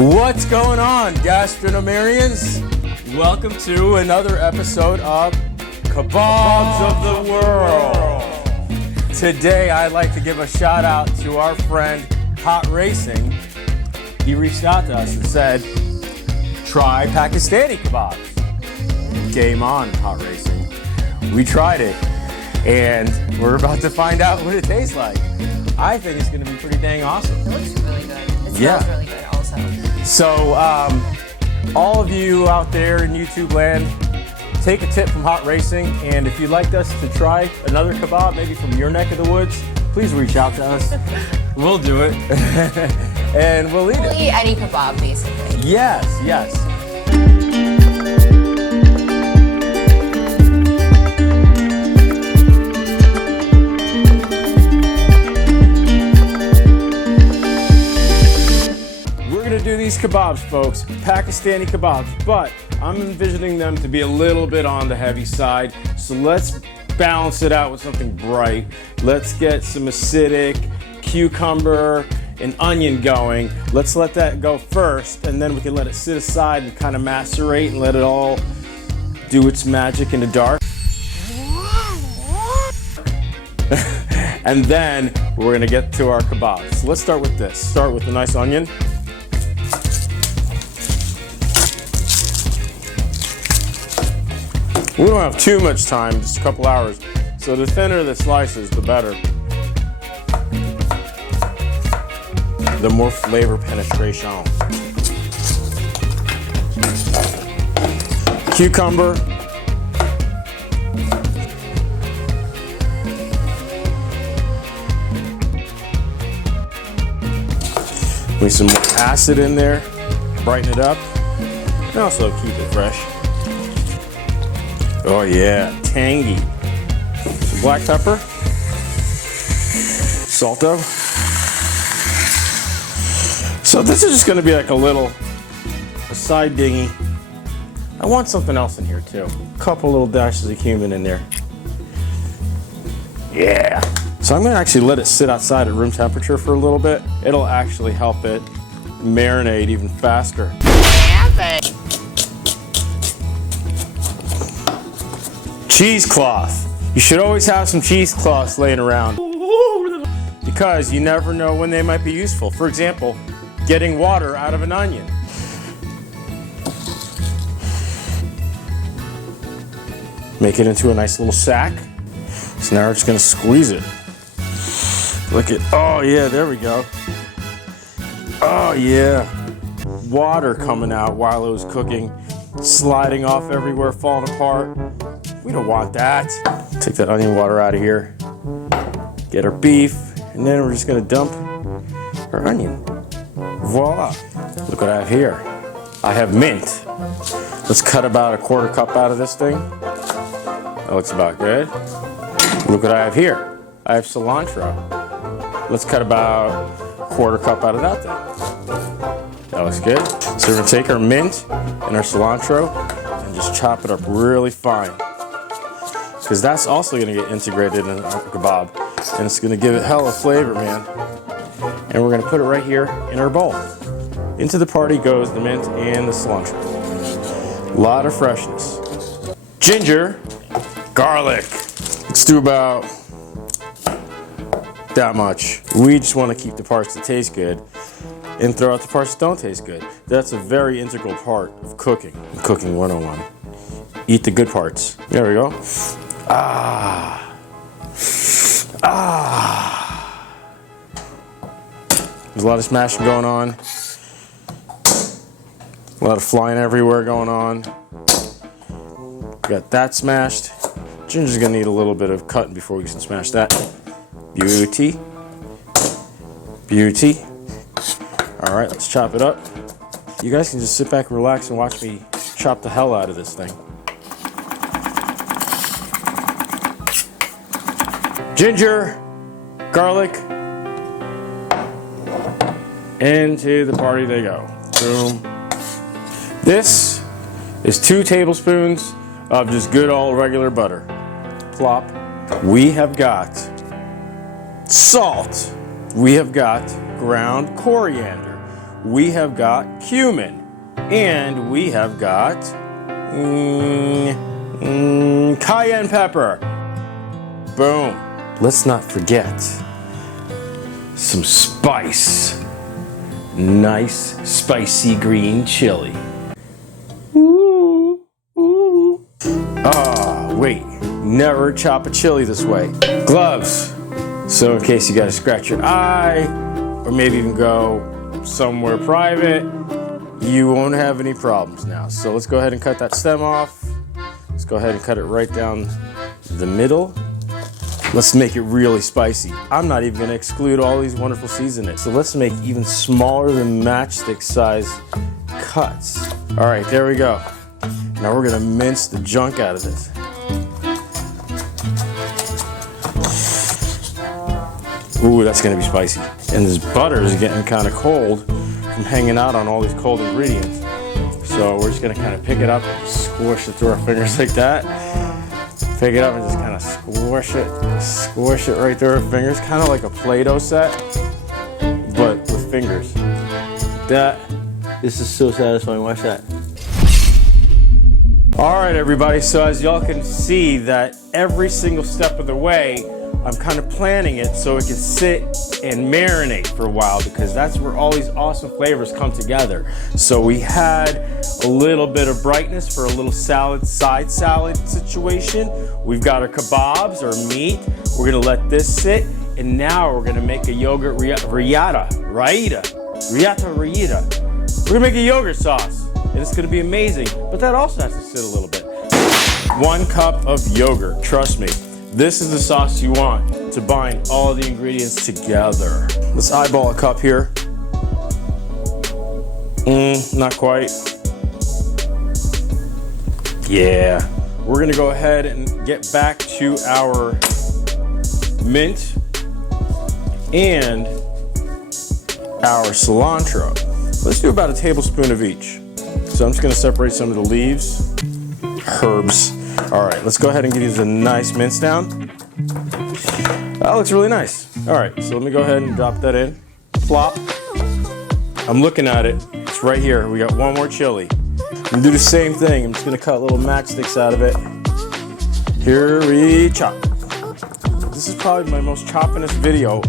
What's going on, Gastronomerians? Welcome to another episode of Kabobs of the World. Today, I'd like to give a shout out to our friend Hot Racing. He reached out to us and said, try Pakistani Kabobs. Game on, Hot Racing. We tried it, and we're about to find out what it tastes like. I think it's going to be pretty dang awesome. It looks really good. It smells really good also. So, all of you out there in YouTube land, take a tip from Hot Racing, and if you'd like us to try another kebab, maybe from your neck of the woods, please reach out to us. We'll do it, and we'll eat it. We'll eat any kebab, basically. Yes, yes. Do these kebabs, folks, Pakistani kebabs, but I'm envisioning them to be a little bit on the heavy side, so let's balance it out with something bright. Let's get some acidic cucumber and onion going. Let's let that go first, and then we can let it sit aside and kind of macerate and let it all do its magic in the dark. And then we're gonna get to our kebabs. So let's start with this. Start with a nice onion. We don't have too much time, just a couple hours. So the thinner the slices, the better. The more flavor penetration. Cucumber. With some more acid in there, brighten it up, and also keep it fresh. Oh yeah, tangy. Some black pepper, salto. So this is just gonna be like a side dingy. I want something else in here too. A couple little dashes of cumin in there. Yeah. So I'm gonna actually let it sit outside at room temperature for a little bit. It'll actually help it marinate even faster. Cheesecloth. You should always have some cheesecloths laying around because you never know when they might be useful. For example, getting water out of an onion. Make it into a nice little sack. So now we're just gonna squeeze it. Look at, oh yeah, there we go. Oh yeah. Water coming out while it was cooking, sliding off everywhere, falling apart. We don't want that. Take that onion water out of here. Get our beef, and then we're just gonna dump our onion. Voila. Look what I have here. I have mint. Let's cut about a quarter cup out of this thing. That looks about good. Look what I have here. I have cilantro. Let's cut about a quarter cup out of that thing. That looks good. So we're gonna take our mint and our cilantro and just chop it up really fine, because that's also gonna get integrated in our kebab, and it's gonna give it hella flavor, man. And we're gonna put it right here in our bowl. Into the party goes the mint and the cilantro. A lot of freshness. Ginger, garlic. Let's do about that much. We just wanna keep the parts that taste good and throw out the parts that don't taste good. That's a very integral part of cooking. Cooking 101. Eat the good parts. There we go. Ah. Ah. There's a lot of smashing going on. A lot of flying everywhere going on. Got that smashed. Ginger's gonna need a little bit of cutting before we can smash that. Beauty. Beauty. All right, let's chop it up. You guys can just sit back and relax and watch me chop the hell out of this thing. Ginger, garlic, into the party they go. Boom. This is 2 tablespoons of just good old regular butter. Plop. We have got salt. We have got ground coriander. we have got cumin, and we have got cayenne pepper. Boom. Let's not forget some spice. Nice spicy green chili. Ooh, ooh. Ah, wait, never chop a chili this way. Gloves, so in case you gotta scratch your eye, or maybe even go somewhere private, you won't have any problems now. So let's go ahead and cut that stem off. Let's go ahead and cut it right down the middle. Let's make it really spicy. I'm not even gonna exclude all these wonderful seasonings. So let's make even smaller than matchstick size cuts. All right, there we go. Now we're gonna mince the junk out of this. Ooh, that's gonna be spicy. And this butter is getting kind of cold from hanging out on all these cold ingredients. So we're just gonna kind of pick it up, squish it through our fingers like that. Pick it up and just kind of squish it right through our fingers, kind of like a Play-Doh set, but with fingers. This is so satisfying. Watch that. All right, everybody. So as y'all can see, that every single step of the way, I'm kind of planning it so it can sit and marinate for a while, because that's where all these awesome flavors come together. So we had a little bit of brightness for a little side salad situation. We've got our kebabs, our meat. We're gonna let this sit, and now we're gonna make a yogurt raita. We're gonna make a yogurt sauce, and it's gonna be amazing, but that also has to sit a little bit. 1 cup of yogurt, trust me. This is the sauce you want to bind all the ingredients together. Let's eyeball a cup here. Not quite. Yeah. We're gonna go ahead and get back to our mint and our cilantro. Let's do about a tablespoon of each. So I'm just gonna separate some of the leaves, herbs. All right, let's go ahead and give these a nice mince down. That looks really nice. All right, so let me go ahead and drop that in. Plop. I'm looking at it. It's right here. We got 1 more chili. I'm gonna do the same thing. I'm just gonna cut little matchsticks out of it. Here we chop. This is probably my most choppingest video.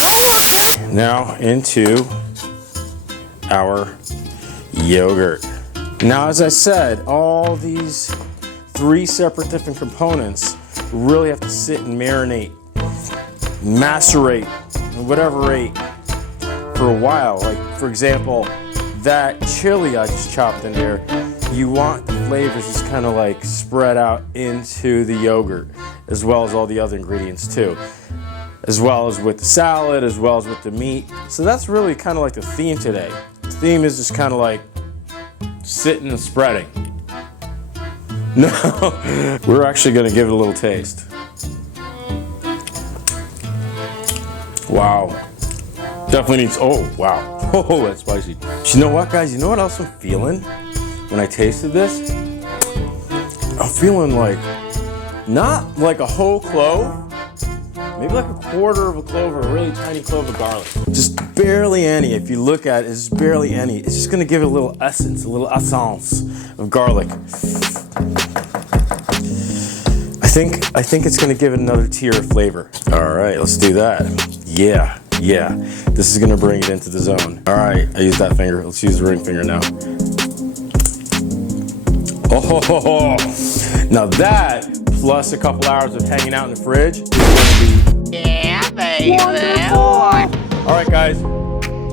Now into our yogurt. Now, as I said, all these 3 separate different components really have to sit and marinate, macerate, at whatever rate for a while. Like, for example, that chili I just chopped in there, you want the flavors just kind of like spread out into the yogurt, as well as all the other ingredients too, as well as with the salad, as well as with the meat. So that's really kind of like the theme today. The theme is just kind of like sitting and spreading. No, we're actually gonna give it a little taste. Wow, definitely needs, oh wow, oh that's spicy. You know what, guys, you know what else I'm feeling when I tasted this? I'm feeling like, not like a whole clove, maybe like a quarter of a clove or a really tiny clove of garlic. Just barely any. If you look at it, it's barely any. It's just gonna give it a little essence, a little essence of garlic. I think it's gonna give it another tier of flavor. All right, let's do that. Yeah. This is gonna bring it into the zone. All right, I used that finger. Let's use the ring finger now. Oh, now that plus a couple hours of hanging out in the fridge is gonna be, yeah, baby. Wonderful. All right, guys,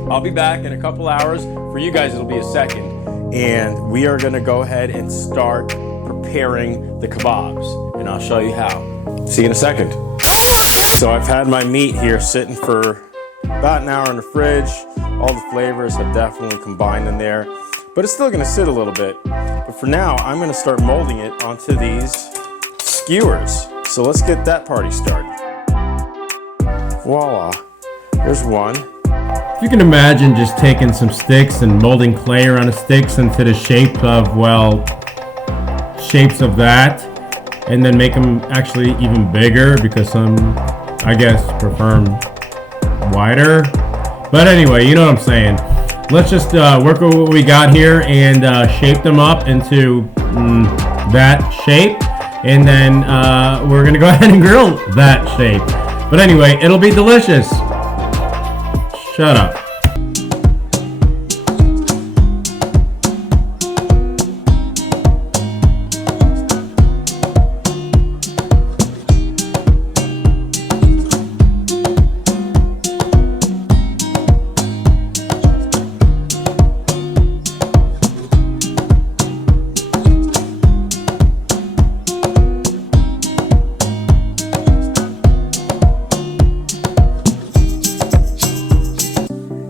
I'll be back in a couple hours. For you guys, it'll be a second, and we are gonna go ahead and start preparing the kebabs, and I'll show you how. See you in a second. So I've had my meat here sitting for about an hour in the fridge. All the flavors have definitely combined in there, but it's still gonna sit a little bit. But for now, I'm gonna start molding it onto these skewers. So let's get that party started. Voila, here's one. If you can imagine just taking some sticks and molding clay around the sticks into the shape of, well, shapes of that, and then make them actually even bigger, because some, I guess, prefer them wider. But anyway, you know what I'm saying. let's just work with what we got here and shape them up into that shape. And then we're gonna go ahead and grill that shape. But anyway, it'll be delicious. Shut up.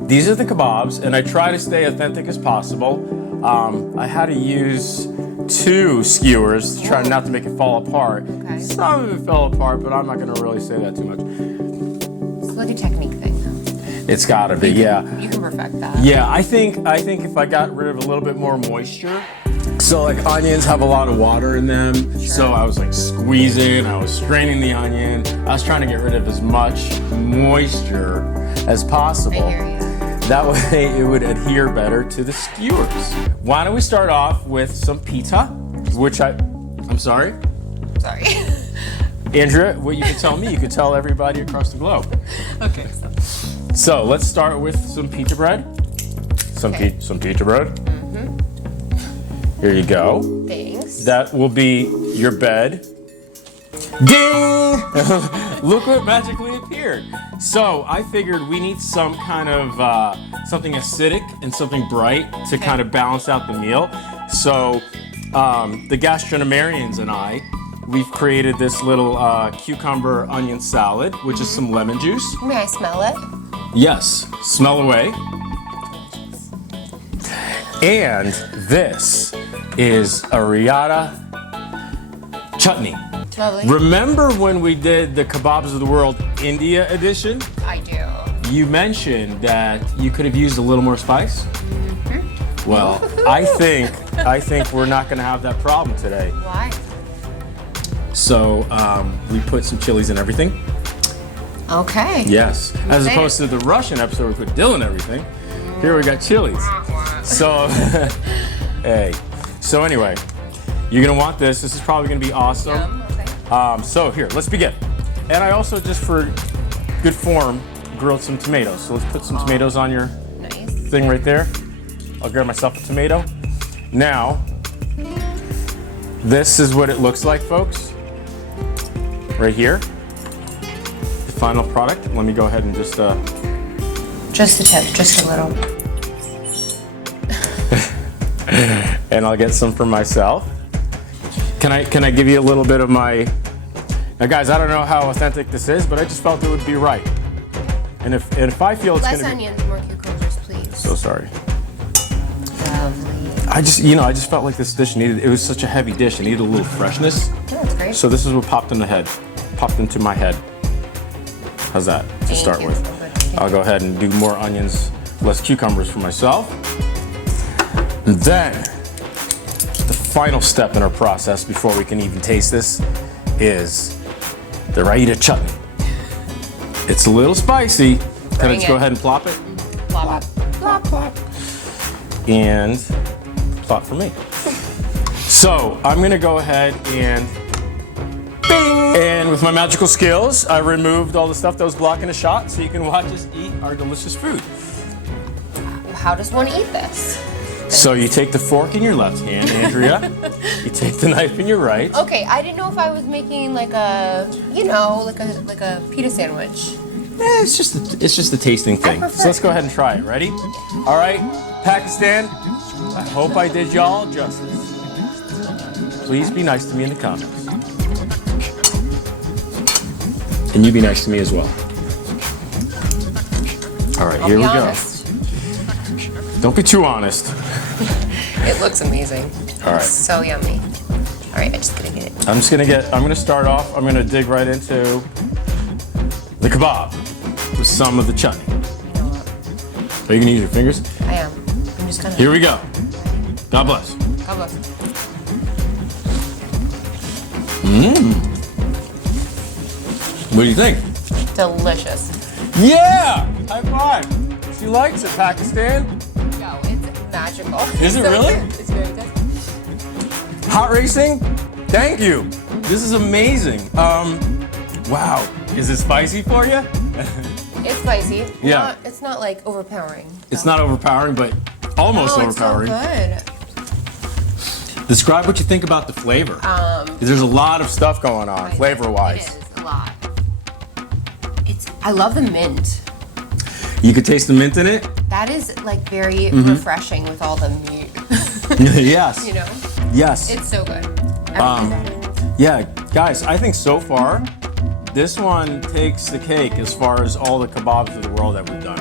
These are the kebabs, and I try to stay authentic as possible. I had to use 2 skewers to try not to make it fall apart. Okay. Some of it fell apart, but I'm not going to really say that too much. It's like a technique thing. It's got to be, yeah. You can perfect that. Yeah, I think if I got rid of a little bit more moisture. So like onions have a lot of water in them. Sure. So I was like squeezing, I was straining the onion. I was trying to get rid of as much moisture as possible. I hear you. That way it would adhere better to the skewers. Why don't we start off with some pita, which I'm sorry? Sorry. Andrea, what you could tell me, you could tell everybody across the globe. Okay. So let's start with some pita bread. Some pita bread. Mm-hmm. Here you go. Thanks. That will be your bed. Ding! Look what magically appeared. So I figured we need some kind of something acidic and something bright to kind of balance out the meal. So the gastronomerians and I, we've created this little cucumber onion salad, which is some lemon juice. May I smell it? Yes, smell away. And this is a raita chutney. Lovely. Remember when we did the Kebabs of the World India edition? I do. You mentioned that you could have used a little more spice. Mm-hmm. Well, I think we're not going to have that problem today. Why? So we put some chilies in everything. Okay. Yes. As opposed to the Russian episode, we put dill in everything. Here we got chilies. So, hey. So anyway, you're gonna want this. This is probably gonna be awesome. Yum. Okay. So here, let's begin. And I also, just for good form, grilled some tomatoes. So let's put some tomatoes on your thing right there. I'll grab myself a tomato. Now, this is what it looks like, folks. Right here. The final product. Let me go ahead and just the tip, just a little. And I'll get some for myself. Can I give you a little bit of my... Now guys, I don't know how authentic this is, but I just felt it would be right. And if I feel it's Less gonna be... onions, more cucumbers, please. So sorry. Lovely. I just felt like this dish needed, it was such a heavy dish, it needed a little freshness. Oh, that's great. So this is what popped into my head. How's that to start with? I'll go ahead and do more onions, less cucumbers for myself. And then, the final step in our process before we can even taste this is the raita chutney. It's a little spicy. Can I just go ahead and plop it? Plop. Plop, plop. And plop for me. So, I'm gonna go ahead and bing! And with my magical skills, I removed all the stuff that was blocking the shot so you can watch us eat our delicious food. How does one eat this? So you take the fork in your left hand, Andrea. You take the knife in your right. Okay, I didn't know if I was making like a pita sandwich. It's just a tasting thing. So let's go ahead and try it. Ready? All right, Pakistan. I hope I did y'all justice. Please be nice to me in the comments. And you be nice to me as well. All right, here we go. Don't be too honest. It looks amazing. All right. It's so yummy. All right, I'm just gonna get it. I'm gonna start off, I'm gonna dig right into the kebab with some of the chutney. Are you gonna use your fingers? I am. I'm just gonna. Here we go. God bless. God bless. What do you think? Delicious. Yeah! High five. She likes it, Pakistan. magical. Is it So really? good. It's very good. Hot racing? Thank you. This is amazing. Wow. Is it spicy for you? It's spicy. Yeah. It's not like overpowering. It's not overpowering, but almost Oh, overpowering. it's so good. Describe what you think about the flavor. There's a lot of stuff going on, flavor-wise. It is a lot. I love the mint. You could taste the mint in it? That is like very Mm-hmm. refreshing with all the meat. Yes. You know? Yes. It's so good. Everything about it. Yeah, guys, I think so far, this one takes the cake as far as all the kebabs of the world that we've done.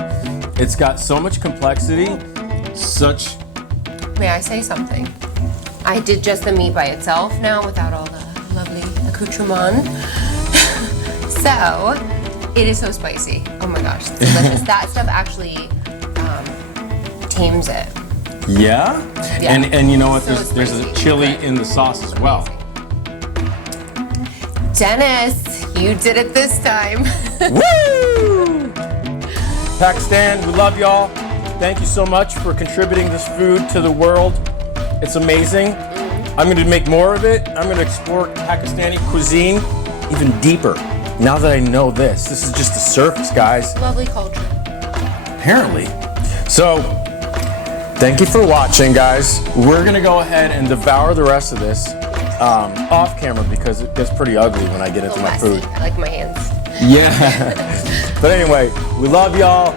It's got so much complexity, such... May I say something? I did just the meat by itself now without all the lovely accoutrement. So, it is so spicy. Oh my gosh, it's delicious. That stuff actually tames it. Yeah? Yeah. And you know what, So there's a spicy. chili Good. in the sauce as well. Dennis, you did it this time. Woo! Pakistan, we love y'all. Thank you so much for contributing this food to the world. It's amazing. I'm going to make more of it. I'm going to explore Pakistani cuisine even deeper. Now that I know this is just the surface, guys. Lovely culture. Apparently. So, thank you for watching, guys. We're going to go ahead and devour the rest of this off camera because it gets pretty ugly when I get into my Messy. food. I like my hands. Yeah. But anyway, we love y'all.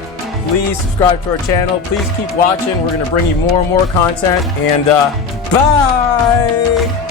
Please subscribe to our channel. Please keep watching. We're going to bring you more and more content. And bye.